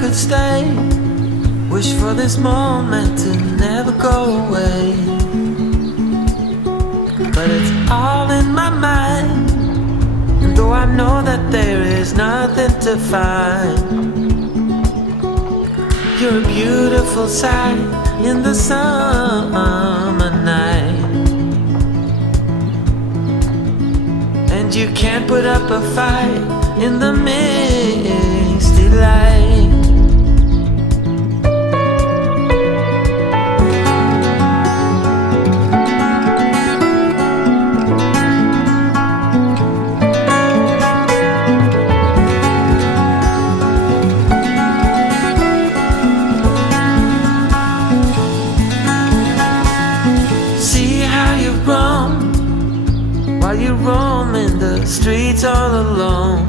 could stay, wish for this moment to never go away. But it's all in my mind, and though I know that there is nothing to find, you're a beautiful sight in the summer night. And you can't put up a fight in the misty light. See how you've grown while you roam in the streets all alone.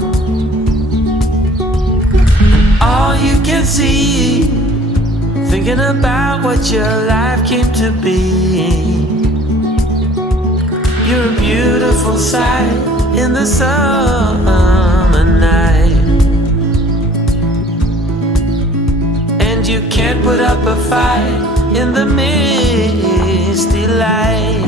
All you can see, thinking about what your life came to be. You're a beautiful sight in the summer night, and you can't put up a fight in the misty light.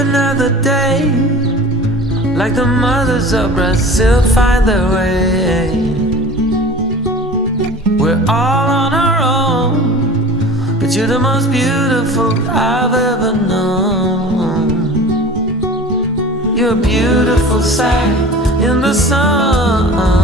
Another day, like the mothers of Brazil find their way. We're all on our own, but you're the most beautiful I've ever known. You're a beautiful sight in the sun.